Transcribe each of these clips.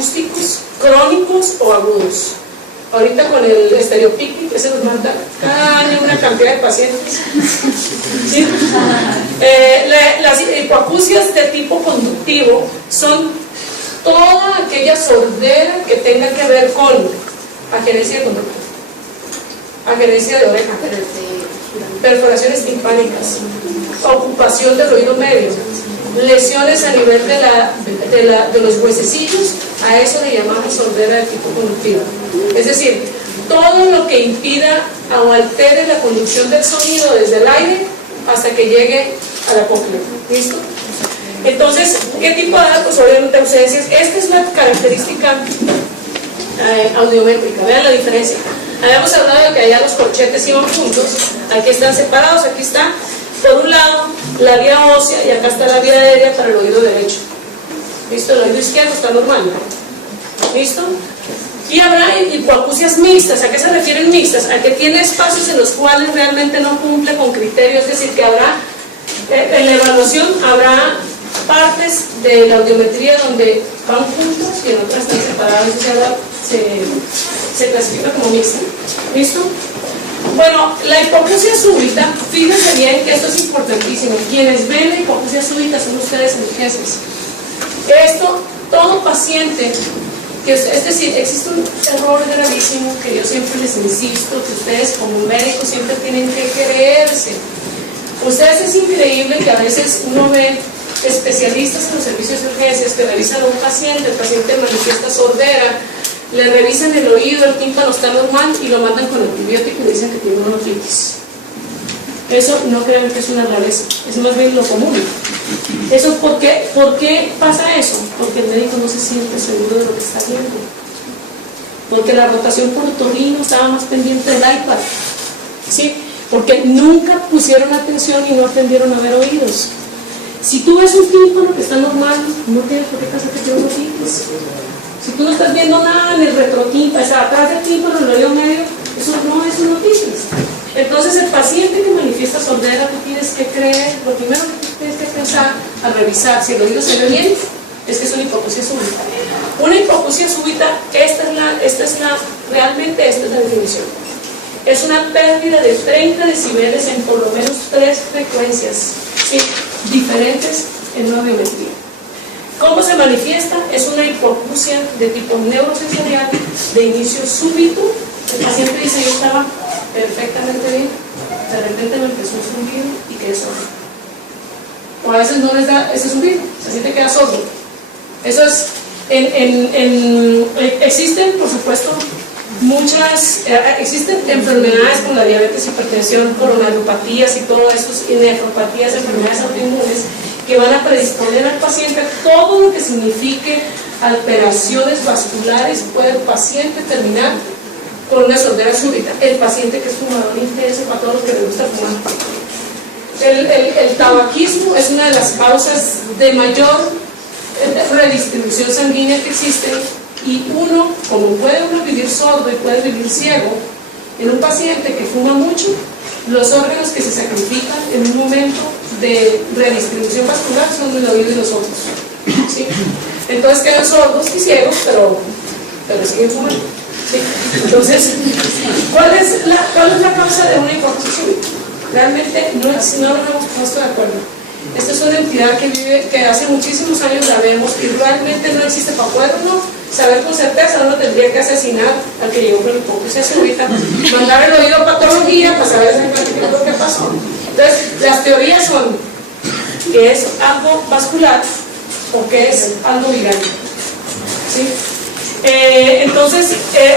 acústicos crónicos o agudos. Ahorita con el estereopícnico, que se nos manda cada año una cantidad de pacientes. ¿Sí? Las hipoacusias de tipo conductivo son toda aquella sordera que tenga que ver con agenesia de conducta, agenesia de oreja, perforaciones timpánicas, ocupación del oído medio, lesiones a nivel de los huesecillos. A eso le llamamos sordera de tipo conductivo. Es decir, todo lo que impida o altere la conducción del sonido desde el aire hasta que llegue a la cóclea. ¿Listo? Entonces, ¿qué tipo de datos? Obviamente ausencias. Esta es la característica audiométrica. Vean la diferencia. Habíamos hablado de que allá los corchetes iban juntos. Aquí están separados. Aquí está, por un lado, la vía ósea y acá está la vía aérea para el oído derecho. ¿Listo? El oído izquierdo está normal. ¿Listo? Y habrá hipoacusias mixtas. ¿A qué se refieren mixtas? A que tiene espacios en los cuales realmente no cumple con criterios. Es decir, que habrá, en la evaluación habrá partes de la audiometría donde van juntos y en otras están separadas. Eso se clasifica como mixta. ¿Listo? Bueno, la hipoacusia súbita, fíjense bien que esto es importantísimo. Quienes ven la hipoacusia súbita son ustedes en urgencias. Esto, todo paciente, es decir, existe un error gravísimo que yo siempre les insisto, que ustedes como médicos siempre tienen que creerse. Ustedes, es increíble que a veces uno ve especialistas en los servicios de urgencias que revisan a un paciente, el paciente manifiesta sordera, le revisan el oído, el tímpano está normal y lo mandan con antibiótico y le dicen que tiene una otitis. Eso no crean que es una rareza, es más bien lo común. Eso, ¿por qué pasa eso? Porque el médico no se siente seguro de lo que está viendo. Porque la rotación por otorrino estaba más pendiente del iPad. ¿Sí? Porque nunca pusieron atención y no aprendieron a ver oídos. Si tú ves un tímpano que está normal, no tienes por qué pensar que tiene una otitis. Si tú no estás viendo nada en el retrotímpano, o sea, atrás del tímpano, en el oído medio, eso no es una otitis. Entonces, el paciente que manifiesta sordera, tú tienes que creer, lo primero que tienes que pensar al revisar si el oído se ve bien, es que es una hipoacusia súbita. Una hipoacusia súbita, realmente esta es la definición. Es una pérdida de 30 decibeles en por lo menos 3 frecuencias, ¿sí?, diferentes en una biometría. ¿Cómo se manifiesta? Es una hipoacusia de tipo neurosensorial de inicio súbito. El paciente dice: yo estaba perfectamente bien, de repente me empezó un zumbido y quedé sordo. O a veces no les da ese zumbido, el paciente queda sordo. Eso es, existen, por supuesto, existen enfermedades como la diabetes, hipertensión, coronariopatías y todo eso, y nefropatías, enfermedades autoinmunes, que van a predisponer al paciente todo lo que signifique alteraciones vasculares. Puede el paciente terminar con una sordera súbita. El paciente que es fumador intenso, para todos los que les gusta fumar. El tabaquismo es una de las causas de mayor redistribución sanguínea que existen, y uno, como puede uno vivir sordo y puede vivir ciego, en un paciente que fuma mucho, los órganos que se sacrifican en un momento de redistribución vascular son el oído y los ojos. ¿Sí? Entonces quedan sordos y ciegos, pero siguen fumando. ¿Sí? Entonces, ¿cuál es la causa de una hipoacusia súbita? Realmente no hemos puesto de acuerdo. Esta es una entidad que hace muchísimos años la vemos y realmente no existe. Para poder uno saber con certeza, uno tendría que asesinar al que llegó con hipoacusia súbita, mandar el oído a patología para saber exactamente lo que pasó. Entonces, las teorías son que es algo vascular o que es algo viral. ¿Sí? Entonces,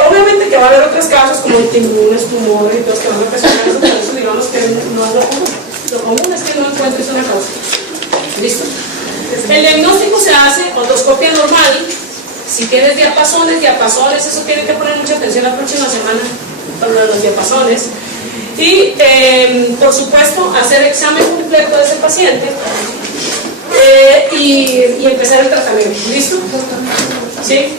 obviamente que va a haber otros casos como autoinmunes, tumores y todos que van a ocasionar eso, pero eso digamos que no es lo común. Lo común es que no encuentres una causa. ¿Listo? El diagnóstico se hace otoscopia normal. Si tienes diapasones, eso tiene que poner mucha atención la próxima semana para los diapasones. Y, por supuesto, hacer examen completo de ese paciente y empezar el tratamiento. ¿Listo? ¿Sí?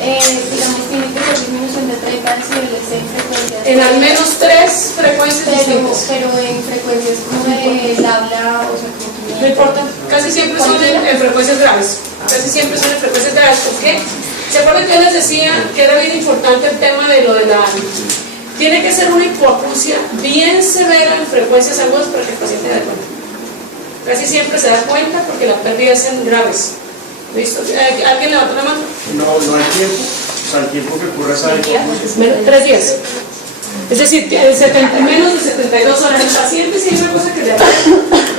Digamos, tiene que ser disminución de 30 decibeles en frecuencias. En al menos 3 frecuencias distintas. Pero en frecuencias como del habla, o sea, como no importa, casi siempre son en frecuencias graves. Casi siempre son en frecuencias graves. ¿Por qué? ¿Se acuerdan que yo les decía que era bien importante el tema de lo de la... Tiene que ser una hipoacusia bien severa en frecuencias agudas para que el paciente dé cuenta. Casi siempre se da cuenta porque las pérdidas son graves. ¿Listo? ¿Alguien levantó la mano? No hay tiempo. O sea, el tiempo que ocurre esa hipoacusia. 3 días. Es decir, menos de 72 horas. El paciente, si hay una cosa que le da,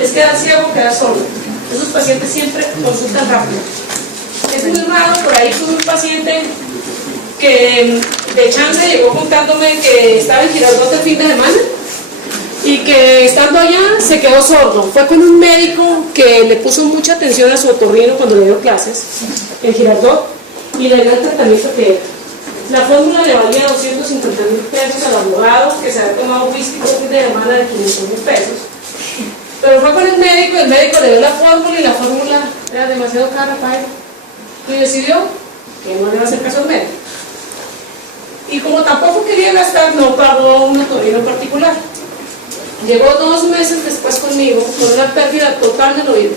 es quedar ciego o quedar sordo. Esos pacientes siempre consultan rápido. Es muy raro, por ahí tuve un paciente que de chance llegó contándome que estaba en Girardot el fin de semana y que estando allá se quedó sordo. Fue con un médico que le puso mucha atención a su otorrino cuando le dio clases en Girardot y le dio el tratamiento que era. La fórmula le valía 250,000 pesos al abogado que se había tomado whisky por fin de semana de 500,000 pesos. Pero fue con el médico le dio la fórmula y la fórmula era demasiado cara para él. Y decidió que no le iba a hacer caso al médico. Y como tampoco quería gastar, no pagó un otorrino particular. Llegó 2 meses después conmigo con una pérdida total del oído.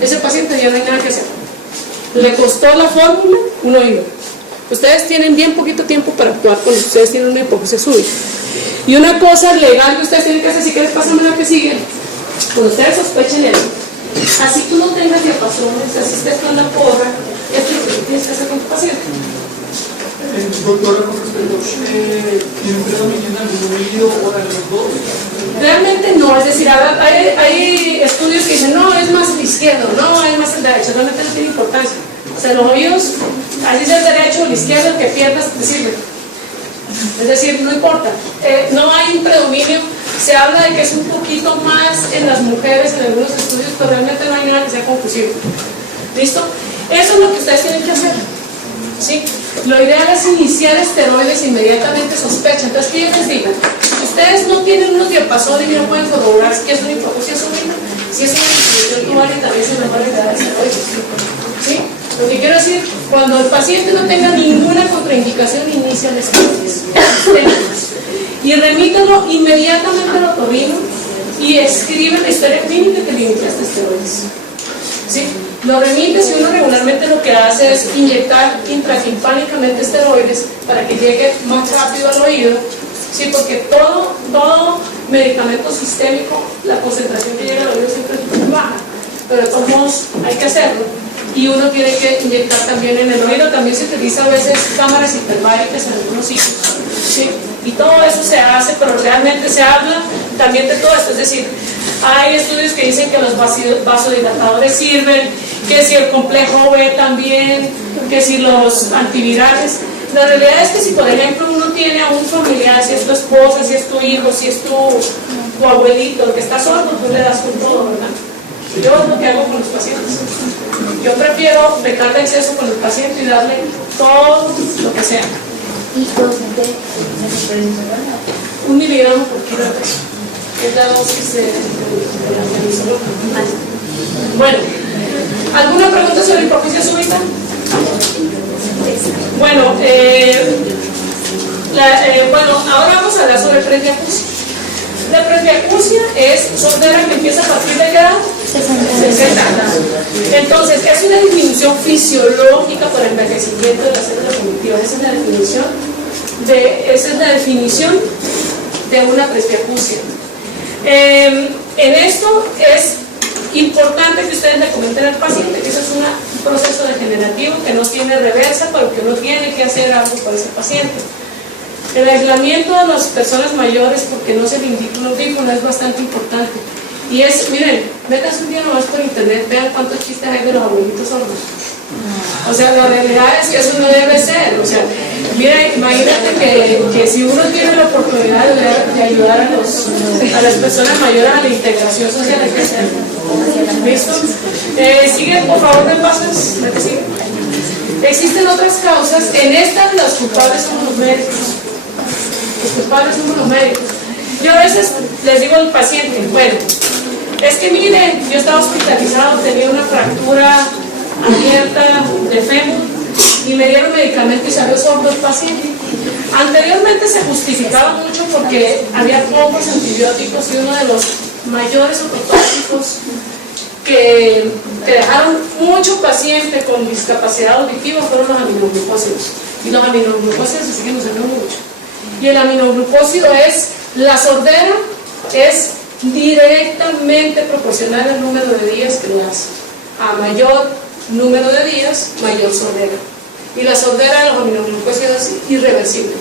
Ese paciente ya no hay nada que hacer. Le costó la fórmula un oído. Ustedes tienen bien poquito tiempo para actuar cuando ustedes tienen una hipoacusia súbita. Y una cosa legal que ustedes tienen que hacer, si quieres pásame la que sigue, cuando ustedes sospechen eso, así tú no tengas diapasones, así estés con la porra, esto es lo que tienes que hacer con tu paciente. Doctora, con respecto, ¿tiene usted dominio en algún oído o en los dos? Realmente no, es decir, hay estudios que dicen, no, es más el izquierdo, no, es más el derecho, realmente no tiene importancia. O sea, los oídos, así sea el derecho o el izquierdo, el que pierdas te sirve. Es decir, no importa, no hay un predominio, se habla de que es un poquito más en las mujeres en algunos estudios, pero realmente no hay nada que sea conclusivo. ¿Listo? Eso es lo que ustedes tienen que hacer. ¿Sí? Lo ideal es iniciar esteroides inmediatamente sospecha. Entonces, que yo les diga, si ustedes no tienen unos diapasones y no pueden corroborar si es una hipoacusia súbita, si es una disminución tumoral y también se mejora la edad de esteroides. ¿Sí? Lo que quiero decir, cuando el paciente no tenga ninguna contraindicación, inicia el esteroides. Y remítalo inmediatamente al otorrino y escribe la historia clínica que le iniciaste esteroides. ¿Sí? Lo remites y uno regularmente lo que hace es inyectar intratimpánicamente esteroides para que llegue más rápido al oído, ¿sí? Porque todo medicamento sistémico, la concentración que llega al oído siempre es muy baja, pero de todos modos hay que hacerlo. Y uno tiene que inyectar también en el oído, también se utiliza a veces cámaras hiperbáricas en algunos sitios, ¿sí? Y todo eso se hace, pero realmente se habla también de todo esto, es decir, hay estudios que dicen que los vasodilatadores sirven, que si el complejo B también, que si los antivirales. La realidad es que si por ejemplo uno tiene a un familiar, si es tu esposa, si es tu hijo, si es tu abuelito, el que está sordo, tú le das con todo, ¿verdad? Yo es lo que hago con los pacientes. Yo prefiero pecar de exceso con el paciente y darle todo lo que sea. ¿Y docente se puede usar? 1 miligramo por kilo de peso. Es la dosis de la penicilina. Bueno, ¿alguna pregunta sobre hipoacusia súbita? Bueno, ahora vamos a hablar sobre presbiacusia. La presbiacusia es sordera que empieza a partir de qué edad? 60 años. Entonces, es una disminución fisiológica por envejecimiento de las células cognitivas. Esa es la definición de una presbiacusia. En esto es importante que ustedes le comenten al paciente que eso es un proceso degenerativo que no tiene reversa, pero que uno tiene que hacer algo para ese paciente. El aislamiento de las personas mayores porque no se le indica un audífono es bastante importante. Y es, miren, métanse un día nomás por internet, vean cuántos chistes hay de los abuelitos sordos. O sea, la realidad es que eso no debe ser. O sea, mira, imagínate que si uno tiene la oportunidad de ayudar a las personas mayores a la integración social, hay que hacerlo. ¿Listo? Sigue, por favor, me pasas. Existen otras causas. En estas, los culpables somos los médicos. Los culpables somos los médicos. Yo a veces les digo al paciente, bueno, es que mire, yo estaba hospitalizado, tenía una fractura abierta de fémur y me dieron medicamento y salió sordo el paciente. Anteriormente se justificaba mucho porque había pocos antibióticos y uno de los mayores ototóxicos que dejaron mucho paciente con discapacidad auditiva fueron los aminoglucósidos. Y los aminoglucósidos se siguen usando mucho. Y el aminoglucósido es, la sordera es directamente proporcional al número de días que lo hace. A mayor número de días, mayor sordera. Y la sordera de los aminoglucósidos es irreversible.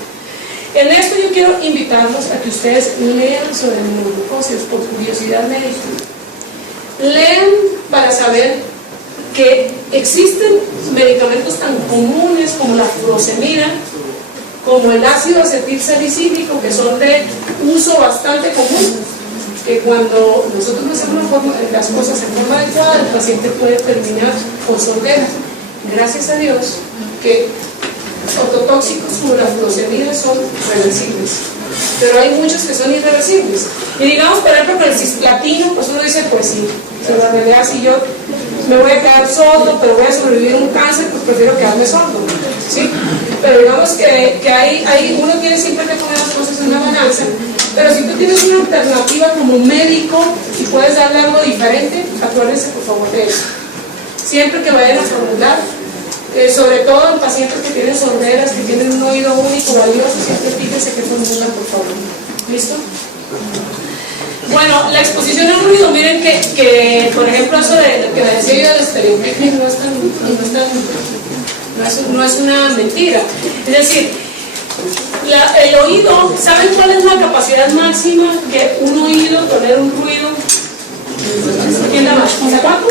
En esto yo quiero invitarlos a que ustedes lean sobre aminoglucósidos por curiosidad médica. Lean para saber que existen medicamentos tan comunes como la furosemida, como el ácido acetilsalicílico, que son de uso bastante común, que cuando nosotros no hacemos las cosas en forma adecuada, el paciente puede terminar con sordera. Gracias a Dios que ototóxicos como la furosemida son reversibles, pero hay muchos que son irreversibles. Y digamos, por ejemplo, que el cisplatino, pues uno dice, pues sí, en la realidad si yo me voy a quedar sordo, pero voy a sobrevivir a un cáncer, pues prefiero quedarme sordo, ¿sí? Pero digamos que hay uno tiene siempre que poner las cosas en una balanza, pero si tú tienes una alternativa como médico y puedes darle algo diferente, acuérdense por favor de eso. Siempre que vayan a formular, sobre todo en pacientes que tienen sorderas, que tienen un oído único, valioso, siempre fíjense que formulan, por favor. ¿Listo? Bueno, la exposición al ruido, miren que por ejemplo, eso de lo que les decía yo del estereopicnic no es una mentira. Es decir, el oído, ¿saben cuál es la capacidad máxima que un oído tolera un ruido? ¿Quién da más? ¿Cuánto?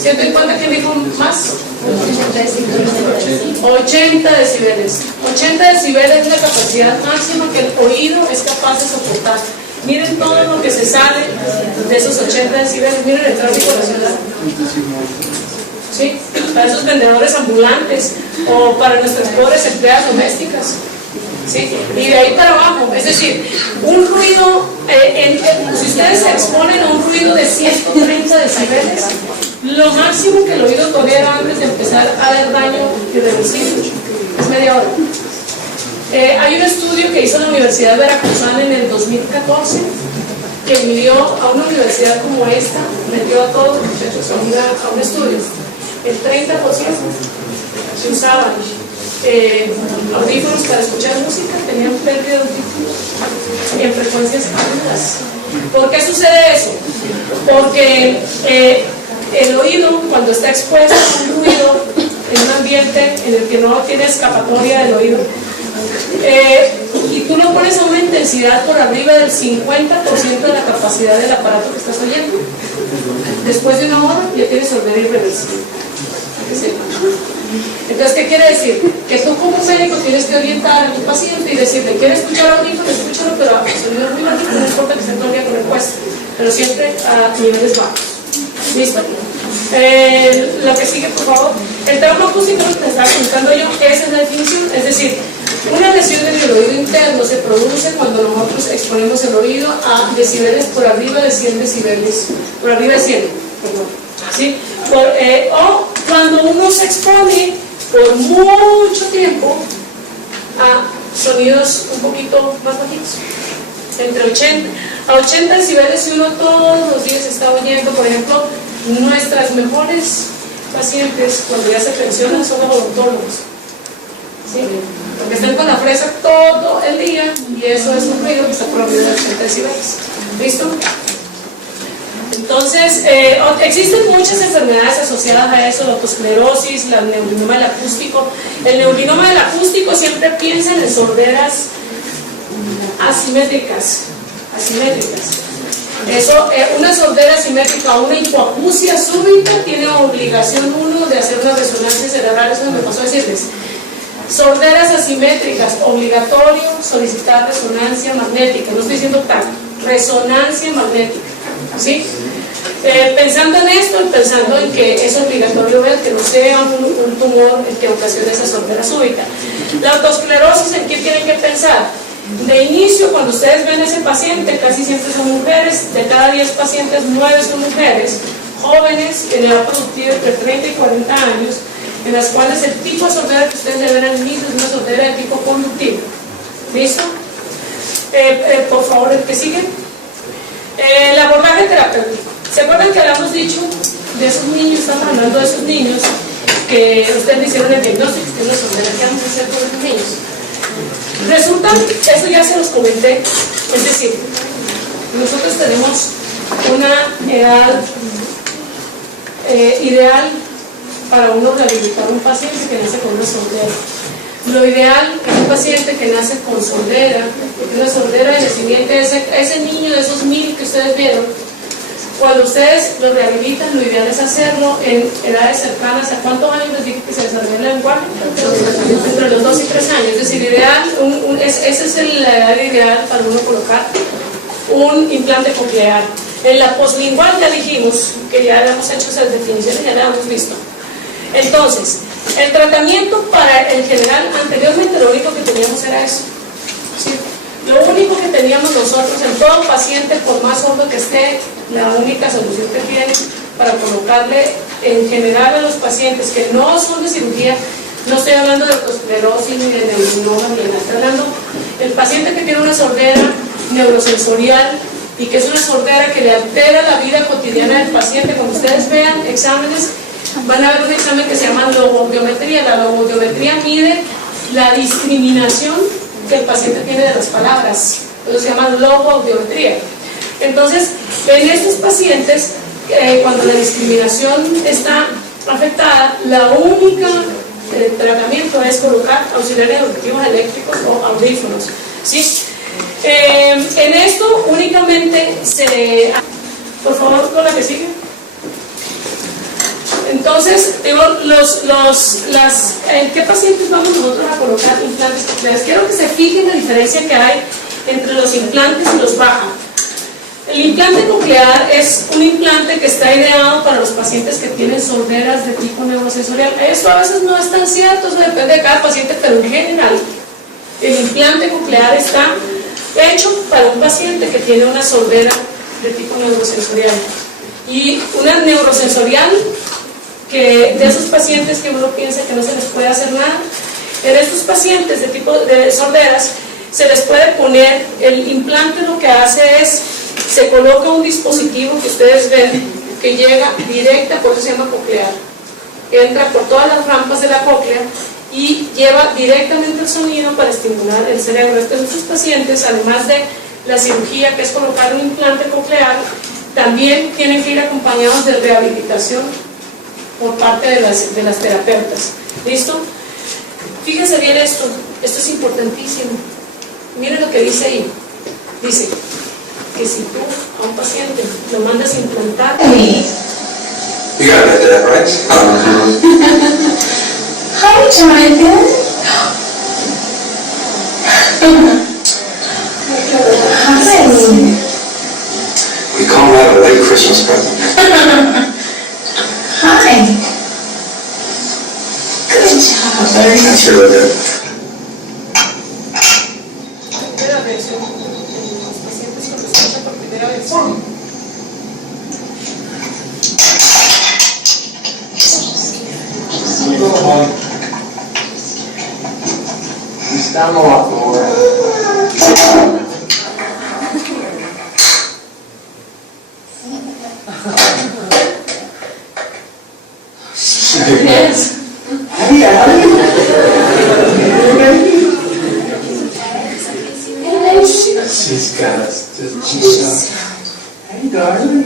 150. ¿Quién dijo más? 80 decibeles. 80 decibeles es la capacidad máxima que el oído es capaz de soportar. Miren todo lo que se sale de esos 80 decibeles. Miren el tráfico de la ciudad. ¿Sí? Para esos vendedores ambulantes o para nuestras pobres empleadas domésticas. ¿Sí? Y de ahí para abajo, es decir, un ruido, si ustedes se exponen a un ruido de 130 decibeles, lo máximo que el oído tolera antes de empezar a dar daño irreversible es media hora. Hay un estudio que hizo la Universidad Veracruzana en el 2014 que midió a una universidad como esta, metió a todos los muchachos a un estudio. El 30% se usaban audífonos para escuchar música, tenían pérdida de audífonos en frecuencias altas. ¿Por qué sucede eso? Porque el oído, cuando está expuesto a un ruido en un ambiente en el que no tiene escapatoria del oído, y tú lo pones a una intensidad por arriba del 50% de la capacidad del aparato que estás oyendo, después de una hora ya tienes sordera irreversible. Entonces, ¿qué quiere decir? Que tú como médico tienes que orientar a tu paciente y decirle, ¿quiere escuchar audífono? Escúchalo, pero a sonido muy bajito, no importa que esté todo el día con el puesto, pero siempre a niveles bajos. Listo. Lo que sigue, por favor. El trauma acústico, lo que te estaba contando yo, esa es la definición. Es decir, una lesión en el oído interno se produce cuando nosotros exponemos el oído a decibeles por arriba de 100 decibeles, por arriba de 100, perdón. ¿Sí? O cuando uno se expone por mucho tiempo a sonidos un poquito más bajitos, entre 80 a 80 decibeles, si uno todos los días está oyendo. Por ejemplo, nuestras mejores pacientes cuando ya se pensionan son los odontólogos, ¿sí? Porque están con la fresa todo el día y eso es un ruido que está por arriba de 80 decibeles. ¿Listo? Entonces, existen muchas enfermedades asociadas a eso, la autoesclerosis, el neurinoma del acústico. El neurinoma del acústico siempre piensa en sorderas asimétricas. Eso, una sordera asimétrica o una hipoacusia súbita tiene obligación uno de hacer una resonancia cerebral. Eso me pasó a decirles. Sorderas asimétricas, obligatorio solicitar resonancia magnética. No estoy diciendo tacto, resonancia magnética. ¿Sí? Pensando en esto y pensando en que es obligatorio ver que no sea un tumor el que ocasione esa sordera súbita. La autoesclerosis, ¿en qué tienen que pensar? De inicio, cuando ustedes ven a ese paciente, casi siempre son mujeres. De cada 10 pacientes, 9 son mujeres jóvenes en edad productiva entre 30 y 40 años, en las cuales el tipo de sordera que ustedes le ven al inicio es una sordera de tipo conductivo. ¿Listo? Por favor, el que sigue. El abordaje terapéutico. ¿Se acuerdan que habíamos dicho de esos niños? Estamos hablando de esos niños que ustedes hicieron el diagnóstico, que nos ordenan qué vamos a hacer con esos niños. Resulta, eso ya se los comenté, es decir, nosotros tenemos una edad ideal para uno rehabilitar un paciente que nace con una sordera. Lo ideal es un paciente que nace con sordera, porque una sordera de nacimiento, ese niño de esos 1000 que ustedes vieron, cuando ustedes lo rehabilitan, lo ideal es hacerlo en edades cercanas. ¿A cuántos años les dije que se desarrolla el lenguaje? Entre los 2 y 3 años. Es decir, ideal, esa es la edad ideal para uno colocar un implante coclear. En la poslingual ya dijimos que ya habíamos hecho esas definiciones, ya las hemos visto. Entonces, el tratamiento para el general, anteriormente lo único que teníamos era eso. ¿Sí? Lo único que teníamos nosotros en todo paciente, por más sordo que esté, la única solución que tiene para colocarle en general a los pacientes que no son de cirugía, no estoy hablando de esclerosis ni de neurinoma ni de nada, estoy hablando del paciente que tiene una sordera neurosensorial y que es una sordera que le altera la vida cotidiana del paciente. Cuando ustedes vean exámenes, van a ver un examen que se llama logoaudiometría. La logoaudiometría mide la discriminación que el paciente tiene de las palabras, eso se llama logoaudiometría. Entonces, en estos pacientes, cuando la discriminación está afectada, la única tratamiento es colocar auxiliares auditivos eléctricos o audífonos, ¿sí? En esto únicamente se... Por favor, con la que sigue. Entonces, digo, ¿en qué pacientes vamos nosotros a colocar implantes cocleares? Quiero que se fijen la diferencia que hay entre los implantes y los BAHA. El implante coclear es un implante que está ideado para los pacientes que tienen sorderas de tipo neurosensorial. Esto a veces no es tan cierto, eso depende de cada paciente, pero en general el implante coclear está hecho para un paciente que tiene una sordera de tipo neurosensorial. Y una neurosensorial, que de esos pacientes que uno piensa que no se les puede hacer nada, en estos pacientes de tipo de sorderas se les puede poner el implante. Lo que hace es, se coloca un dispositivo que ustedes ven que llega directa, por eso se llama coclear, entra por todas las rampas de la cóclea y lleva directamente el sonido para estimular el cerebro. Estos pacientes, además de la cirugía que es colocar un implante coclear, también tienen que ir acompañados de rehabilitación por parte de las terapeutas. ¿Listo? Fíjense bien esto es importantísimo. Miren lo que dice ahí. Dice que si tú a un paciente lo mandas a implantar... You gotta read that, right? Hi, Jonathan. Hi. We call that a late Christmas present. Hi. Good job, buddy. That's really good. Primera versión en los pacientes cuando se hace por primera vez. Down the lot more. Yes. Hey, how are you? She's got us just Hey, darling.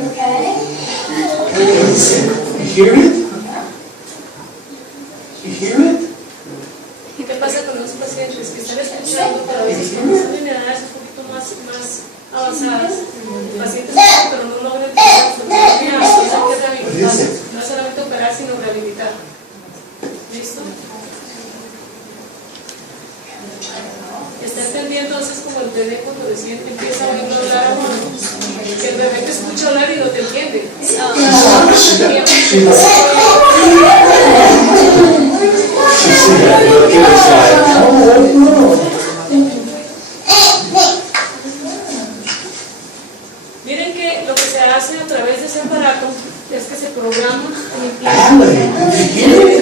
You hear it? You hear it? ¿Qué pasa con los pacientes que están escuchando, pero a veces cuando están en edades un poquito más avanzadas, pacientes pero no logran entender su propia, hay que rehabilitar, no solamente operar sino rehabilitar? ¿Listo? Está entendiendo, eso es como el bebé cuando recién empieza a oírlo hablar a uno, que el bebé te escucha hablar y no te entiende. Miren que lo que se hace a través de ese aparato es que se programa un implante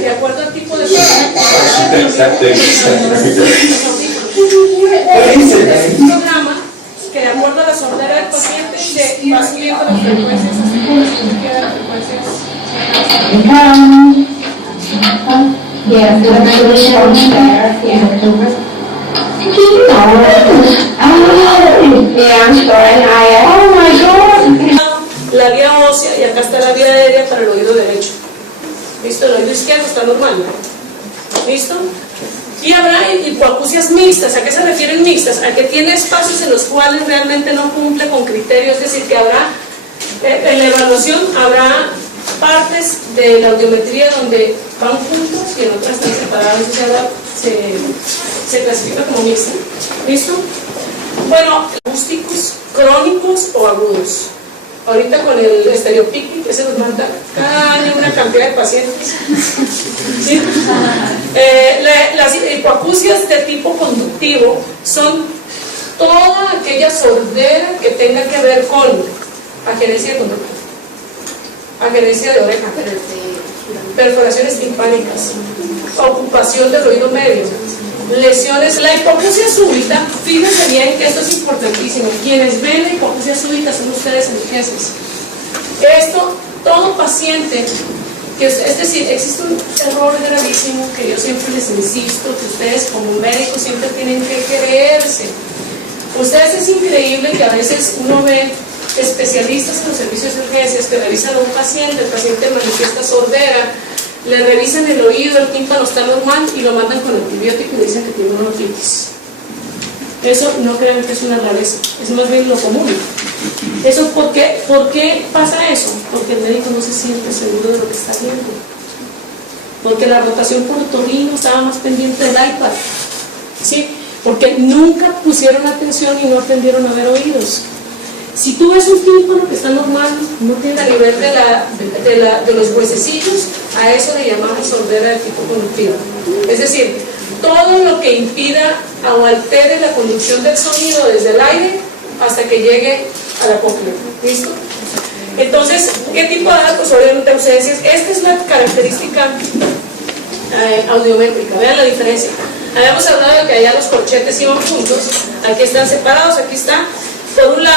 de acuerdo al tipo de es un programa que de acuerdo a la sordera del paciente que vas viendo las frecuencias así como las que quedan frecuencias. Yeah, the resolution there. Yeah. Oh my God. La vía ósea y acá está la vía aérea para el oído derecho. ¿Listo? El oído izquierdo está normal. ¿Listo? Y habrá hipoacusias mixtas. ¿A qué se refieren mixtas? A que tiene espacios en los cuales realmente no cumple con criterios, es decir, que habrá, en la evaluación habrá partes de la audiometría donde van juntos y en otras están separadas, se clasifica como mixta. ¿Listo? Bueno, acústicos, crónicos o agudos. Ahorita con el estereopicnic, que se nos manda cada año una cantidad de pacientes. ¿Sí? Las hipoacusias de tipo conductivo son toda aquella sordera que tenga que ver con agenesia de conducta, agenesia de oreja, perforaciones timpánicas, ocupación del oído medio, lesiones. La hipoacusia súbita, fíjense bien que esto es importantísimo. Quienes ven la hipoacusia súbita son ustedes en urgencias. Esto, todo paciente, es decir, existe un error gravísimo que yo siempre les insisto, que ustedes como médicos siempre tienen que creerse. Ustedes, es increíble que a veces uno ve especialistas en los servicios de urgencias que revisan a un paciente, el paciente manifiesta sordera, le revisan el oído, el tímpano está normal y lo mandan con antibiótico y le dicen que tiene una otitis. Eso no crean que es una rareza, es más bien lo común. Eso, ¿por qué pasa eso? Porque el médico no se siente seguro de lo que está viendo. Porque la rotación por otorrino estaba más pendiente del iPad. ¿Sí? Porque nunca pusieron atención y no aprendieron a ver oídos. Si tú ves un tímpano que está normal, no tiene a nivel de los huesecillos, a eso le llamamos sordera de tipo conductiva. Es decir, todo lo que impida o altere la conducción del sonido desde el aire hasta que llegue a la cóclea. ¿Listo? Entonces, ¿qué tipo de datos? Obviamente ausencias. Esta es la característica audiométrica. Vean la diferencia. Habíamos hablado de que allá los corchetes iban juntos, aquí están separados, aquí está, por un lado